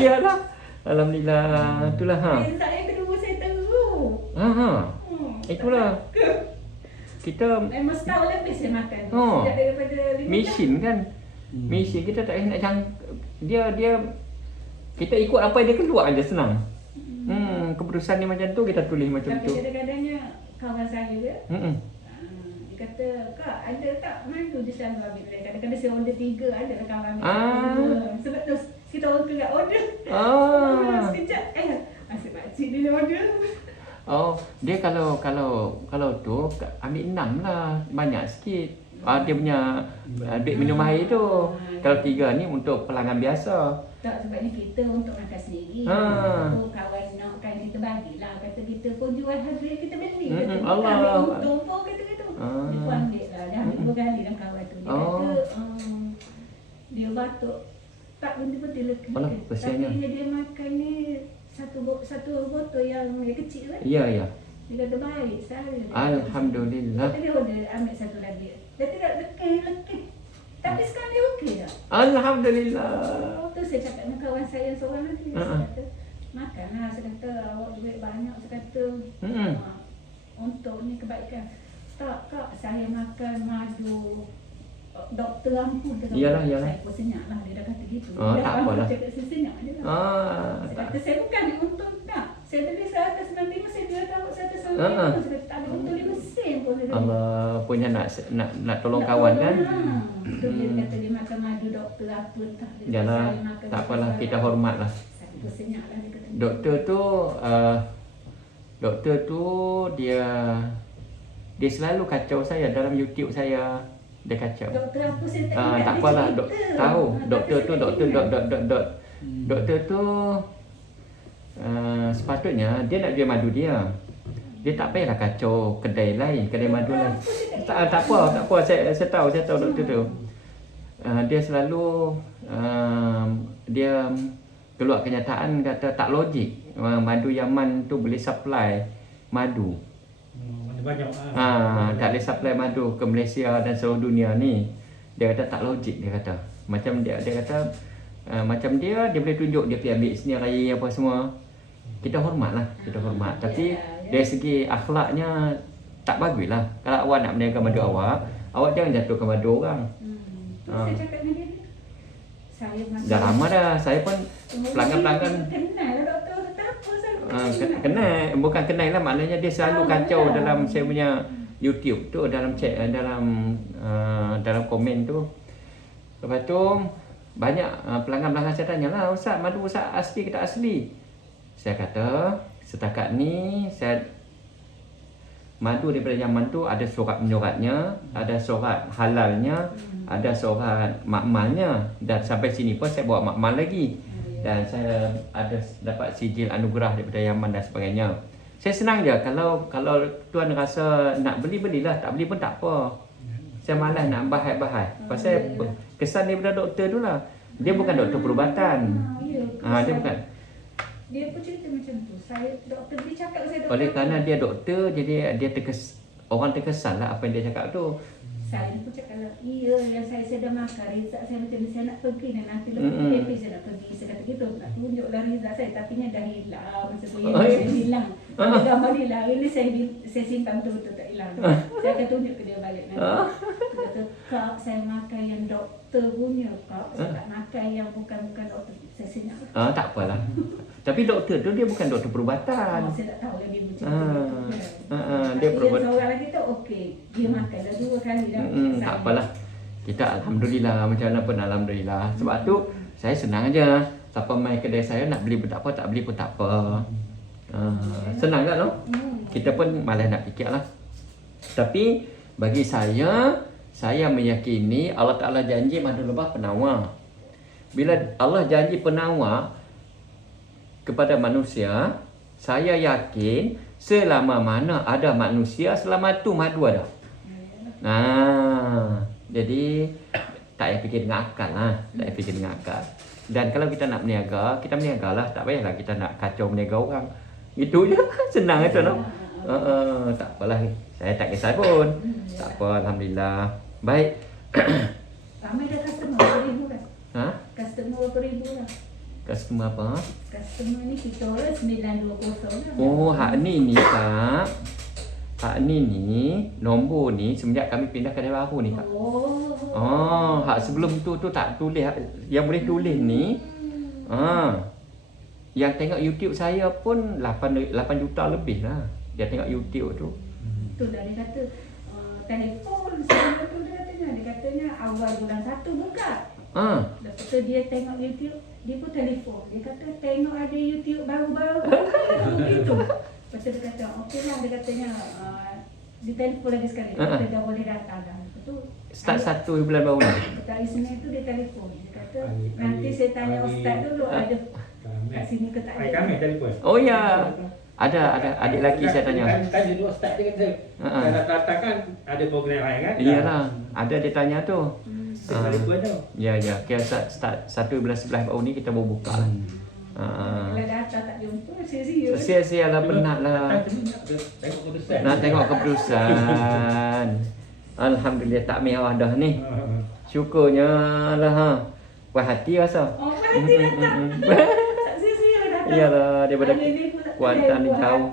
Iyalah. Alhamdulillah. Itulah ha. Saya kedua saya teruk. Ha. Itulah. Kita Memang setahun lebih saya makan. Oh. Sejak daripada 5 mission kan. Mission kita tak nak dia kita ikut apa yang dia keluar aja senang. Keputusan dia macam tu kita tulis macam Tapi tu. kadang-kadangnya kawan saya dia dia kata, "Kak, ada tak madu di sana ambil?" Kadang-kadang saya order 3, ada lah kawan ambil 2. Sebab tu kita orang keluar order. Sekejap, masih makcik dia order. Oh, dia kalau tu ambil 6 lah, banyak sikit. Dia punya duit minum air tu. Kalau 3 ni untuk pelanggan biasa. Tak, sebabnya kita untuk makan sendiri. Kawan nakkan kita bagilah. Kata kita pun jual harga kita beli. Kata kita ambil untung pun kata gitu. Dia pun ambil lah. Dah ambil 2 kali dah kawan tu. Dia kata dia batuk. Tak betul-betul lekuk. Tapi dia makan ni satu botol yang kecil kan? Ya. Dia kata baik saya. Alhamdulillah. Kata dia order ambil satu lagi. Dia tidak lekuk. Tapi sekarang dia okey dah. Alhamdulillah. Tu saya cakap dengan kawan saya seorang lagi. Saya kata, makanlah. Saya kata, awak duit banyak. Saya kata, untuk ni kebaikan. Tak, Kak, saya makan madu doktor lampu. Iyalah. Saya pun senyap lah. Dia dah kata gitu. Tak apalah. Dia cakap saya senyap je lah. Saya kata, saya bukan ambil untung tak. Saya beli 195, saya jual tahu 195. Saya kata, tak ambil untung 5 sen pun. Allah punya nak tolong kawan kan. Tu dia kata dia makan madu doktor apa entah. Yalah, tak apalah, kita hormatlah. Saya pun senyap lah dia kata. Doktor tu dia selalu kacau saya dalam YouTube saya. Dia kacau. Doktor apa saya tak ingat. Tak apalah, tahu. Doktor tu sepatutnya dia nak jual madu dia. Dia tak payahlah kacau kedai lain, kedai madu lain. Tak apa. Saya tahu doktor tu. Dia selalu dia keluar kenyataan kata tak logik. Madu Yaman tu boleh supply madu. Banyak tak boleh supply madu ke Malaysia dan seluruh dunia ni. Dia kata tak logik, dia kata. Macam dia kata macam dia boleh tunjuk dia pergi ambil sendiri apa semua. Kita hormatlah, tapi dari segi akhlaknya tak baguslah. Kalau awak nak berniaga madu awak jangan jatuhkan madu orang. Saya cakap dengan dia. Saya dah lama dah. Saya pun pelanggan-pelanggan kenal lah doktor. Kenal, bukan kenal lah, maknanya dia selalu kacau dalam saya punya YouTube tu, dalam chat, dalam komen tu. Lepas tu banyak pelanggan-pelanggan saya tanya lah, Ustaz, madu Ustaz asli ke tak asli? Saya kata setakat ni madu daripada Yaman tu ada surat menyuratnya, ada surat halalnya, ada surat makmalnya, dan sampai sini pun saya bawa makmal lagi. Dan saya ada dapat sijil anugerah daripada Yaman dan sebagainya. Saya senang je, kalau tuan rasa nak belilah, tak beli pun tak apa. Saya malas nak bahas-bahas. Pasal kesan daripada doktor tu lah. Dia bukan doktor perubatan. Dia bukan. Dia pun cerita macam tu. Doktor dia cakap saya doktor. Oleh kerana dia doktor, jadi orang terkesan lah apa yang dia cakap tu. Saya pun cakap lah, iya yang saya dah makan result saya macam ni, saya nak pergi dan nanti lepas PP saya nak pergi. Saya kata gitu, nak tunjuklah result saya, tapi nya dah hilang. Masa tu yang saya hilang. Ada gambar hilang, ini saya simpan betul-betul tak hilang. Saya akan tunjuk ke dia balik nanti. Dia kata, Kak, saya makan yang doktor punya, Kak. Saya tak makan yang bukan doktor. Saya senyap. Tak apalah. Tapi doktor tu dia bukan doktor perubatan. Saya tak tahu lah dia macam dia perubatan. Seorang lagi tu okey. Dia makan dah 2 kali dah. Tak apalah. Kita alhamdulillah, macam mana pun alhamdulillah. Sebab tu saya senang aja. Siapa mai kedai saya nak beli pun tak apa, tak beli pun tak apa. Senang kan no? Kita pun malas nak fikirlah. Tapi bagi saya meyakini Allah Taala janji madu lebah penawar. Bila Allah janji penawar kepada manusia, saya yakin selama mana ada manusia, selama tu madu ada. Jadi tak payah fikir dengan akal lah. Dan kalau kita nak berniaga, kita berniaga lah. Tak payahlah kita nak kacau berniaga orang. Itu je, senang aja no. Tak apalah, saya tak kisah pun. Tak apa, alhamdulillah. Baik. Ramai dah customer 1,000 kan? Ha? Customer 1,000 lah. Customer apa? Customer ni kita orang 920 lah. Oh, hak ni Kak. Hak ni nombor ni semenjak kami pindah kedai baru ni Kak. Oh, hak sebelum tu tak tulis. Yang boleh tulis ni. Yang tengok YouTube saya pun 8 juta lebih lah. Dia tengok YouTube tu. Tu dah dia kata telefon sebelum tu dia katanya awal bulan 1 buka. Lepas tu dia tengok YouTube, dia pun telefon. Dia kata tengok ada YouTube baru-baru begitu. Lepas tu dia kata okeylah, dia katanya dia telefon lagi sekali. Dia kata dah boleh datang dah. Lepas tu Start 1 bulan baru ni. hari Senin tu dia telefon. Dia kata nanti saya tanya ustaz dulu ada kat sini ke tak ada. Kami telefon. Oh ya. Ada adik lelaki saya tanya. Tanya dulu ustaz dia kata. Kalau datang kan ada program lain kan? Iyalah, ada dia tanya tu. Telefon tu. Ya. Kira start 1 bulan 11 baru ni kita baru buka lah. Kalau datang tak jumpa, sia-sia. Sia-sia lah, penat lah. Tengok keputusan. Nak tengok keputusan. Alhamdulillah tak merah dah ni. Syukurnya lah ha. Puas hati rasa. Oh, berarti datang. Tak sia-sia datang. Iyalah, daripada Hari ni pula Kuantan ni jauh.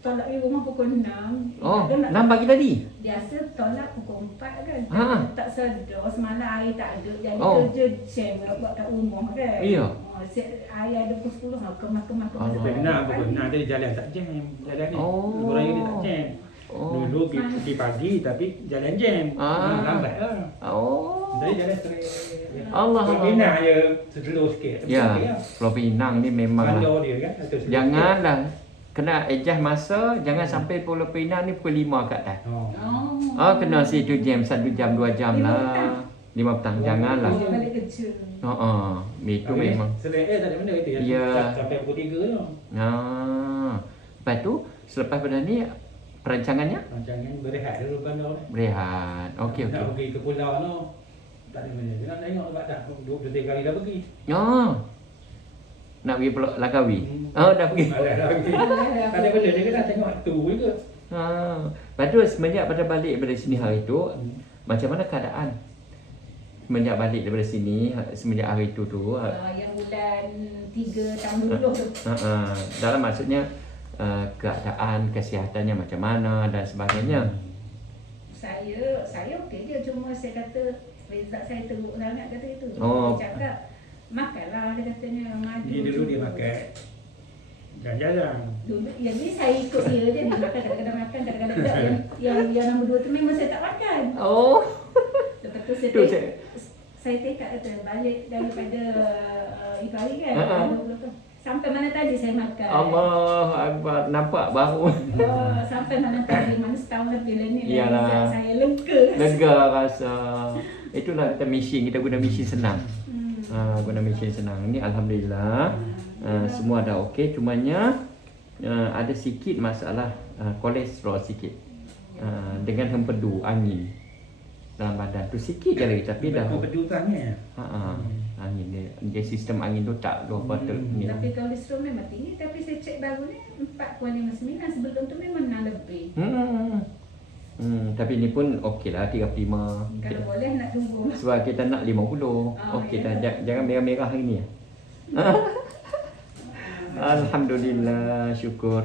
Tolak di rumah pukul 6. Oh, 6 pagi tadi? Biasa tolak pukul 4 kan. Ha. Tak sedar semalam air tak ada. Jadi kerja jam buat kat rumah kan. Iya. Air ada pukul 10 kemas-kemas. Benar pukul 6 tadi jalan tak jam. Jalan ni. Lebuh raya dia tak jam. Dulu pergi pagi tapi jalan jam. Lambat lah. Dari jalan straight. Allah. Pinang je slow sikit. Ya, Pulau Pinang ni memang lah. Dia kan. Janganlah kena adjust masa, jangan sampai Pulau Pinang ni pukul 5 kat atas. Kena situ jam 1 jam 2 jam lah. 5 petang janganlah. Balik kerja. Itu memang. Selain tak ada benda itu ya. Ya. Sampai pukul 3 tu. Lepas tu selepas pada ni perancangannya Jangan berehat dulu bandar ni. berehat. Okey. Nak pergi ke pulau tu. Tak ada benda. Nak tengok sebab dah 2-3 kali dah pergi. Nak pergi Pulau Langkawi. Dah pergi. Dah pergi. Tak ada benda dia kena tengok tu juga. Lepas tu semenjak pada balik daripada sini hari tu, macam mana keadaan? Semenjak balik daripada sini, semenjak hari tu Yang bulan 3 tahun dulu tu. dalam maksudnya keadaan kesihatannya macam mana dan sebagainya. Saya okey je, cuma saya kata result saya teruk sangat kata itu. Oh. Dia cakap makanlah, dia katanya maju. Dia dulu dia makan. Jarang-jarang. Dulu, yang ni saya ikut dia je, dia makan kadang-kadang makan, kadang-kadang tak. Yang nombor 2 tu memang saya tak makan. Lepas tu saya tekad kata balik daripada Ipari kan. Sampai mana tadi saya makan. Allahu Akbar, nampak baru. Sampai mana tadi, mana setahun lebih lah ni. Iyalah. Saya lega. Lega rasa. Itulah kita mesin, kita guna mesin senang. Guna mesin senang. Ni alhamdulillah. Semua dah okey, cumanya ada sikit masalah kolesterol sikit. Dengan hempedu angin dalam badan tu sikit je lagi tapi dah Hempedu tu angin. angin dia sistem angin tu tak lupa ni. Tapi kolesterol memang tinggi, tapi saya cek baru ni 4.59, sebelum tu memang 6 lebih. Tapi ni pun okey lah 35. Kalau boleh nak tunggu. Sebab kita nak 50. Okey dah, jangan merah-merah hari ni. Alhamdulillah, syukur.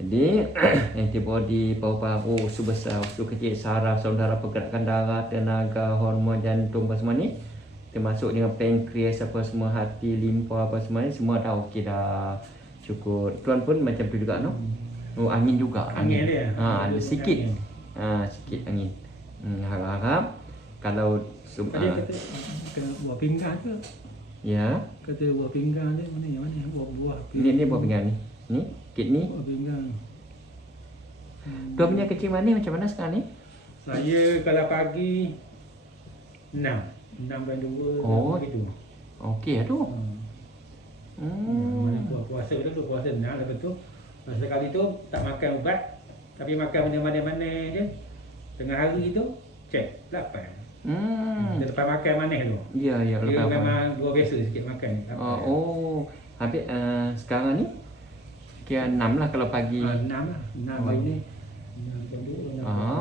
Jadi antibody, paru-paru, usus besar, usus kecil, saraf, saudara pergerakan darah, tenaga, hormon, jantung apa semua ni, termasuk dengan pankreas apa semua, hati, limfa apa semua ni, semua dah okey dah. Syukur. Tuan pun macam tu juga no. Angin juga. Angin dia. Ada sikit. Sikit angin. Harap-harap kalau Dia kata kena buah pinggang ke? ya. Kata buah pinggang dia mana yang mana buah Ni buah pinggang ni. Ni kidney. buah pinggang. Tuan punya kecil manis macam mana sekarang ni? Saya kalau pagi 6 bulan 2 gitu. Okey lah tu. Mana puasa tu puasa 6 lepas tu masa kali tu tak makan ubat tapi makan mana-mana je. Tengah hari tu cek 8. Dia lepas makan manis tu. Ya, Dia lepas memang dua biasa sikit makan. Habis sekarang ni kira 6 lah kalau pagi. 6 lah. 6 hari ni.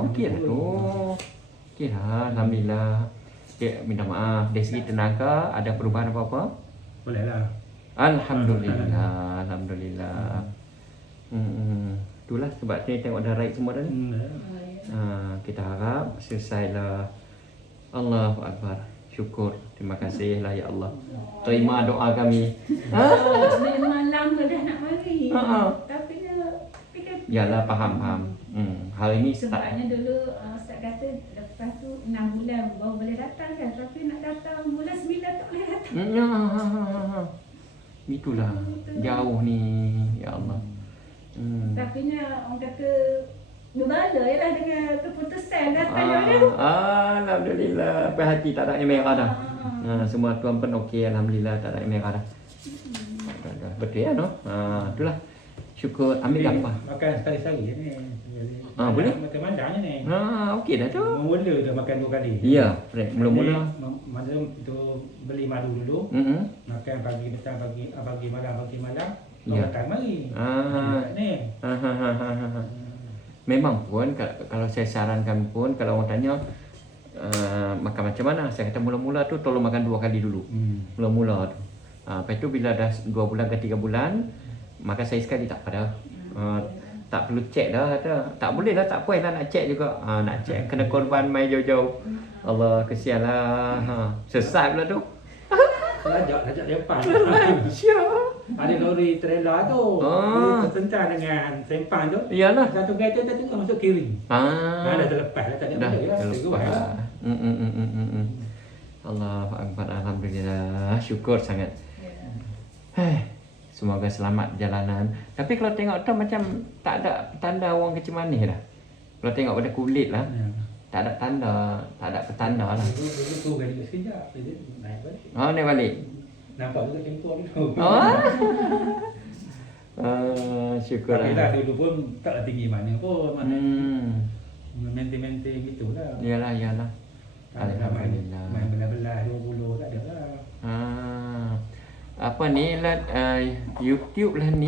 Okey lah tu. Okey lah, alhamdulillah. Minta maaf dari segi tenaga ada perubahan apa-apa? boleh lah. Alhamdulillah, alhamdulillah. Itulah sebab ni tengok dah raid semua dah ni. Kita harap selesailah. Allahu Akbar. Syukur. Terima kasih lah ya Allah. Terima doa kami. Memang lama dah nak mari. Tapi dia fikir. Yalah, faham. Hari ni Sebabnya dulu Ustaz kata lepas tu 6 bulan baru boleh datang kan. Tapi nak datang bulan 9 tak boleh datang. Itulah jauh ni ya Allah. Tapi orang kata berbala ialah dengan keputusan datang dia. Alhamdulillah. Sampai hati tak ada air merah dah. Semua tuan pun okey, alhamdulillah tak ada air merah dah. Betul ya no? Itulah. Syukur. Ambil gambar. Makan sekali-sekali ni. Boleh? Macam-macam ni. Okey dah tu. Mula dah makan 2 kali. Ya, mula-mula. Masa tu beli madu dulu. Makan pagi petang, pagi malam. Ya. Makan mari. Ni. Memang pun kalau saya sarankan pun kalau orang tanya makan macam mana, saya kata mula-mula tu tolong makan 2 kali dulu. Mula-mula tu. Lepas tu bila dah 2 bulan ke 3 bulan makan saya sekali tak pada. Tak perlu cek dah kata. Tak boleh lah, tak puas lah nak cek juga. Nak cek kena korban main jauh-jauh. Allah kesian lah. Sesat pula tu. Lajak depan. Syah. Ada lori trailer tu. Dia tersentar dengan sempan tu. Iyalah. Satu kereta tu tengok masuk kiri. Dah terlepas dah, tak ada Dah benda ya. terlepas. Allahu Akbar, alhamdulillah. Syukur sangat. Semoga selamat perjalanan. Tapi kalau tengok tu macam tak ada tanda orang kecil manis dah. Kalau tengok pada kulit lah, tak ada tanda, tak ada petanda lah. Itu gadi kat sekejap. Dia naik balik. Naik balik. Nampak juga tempoh dulu. Syukur Tapi lah. lah dulu pun taklah tinggi mana pun. Maintain gitulah. Yalah. Alhamdulillah. Main belah-belah 20 tak ada lah. Apa ni lah YouTube lah ni.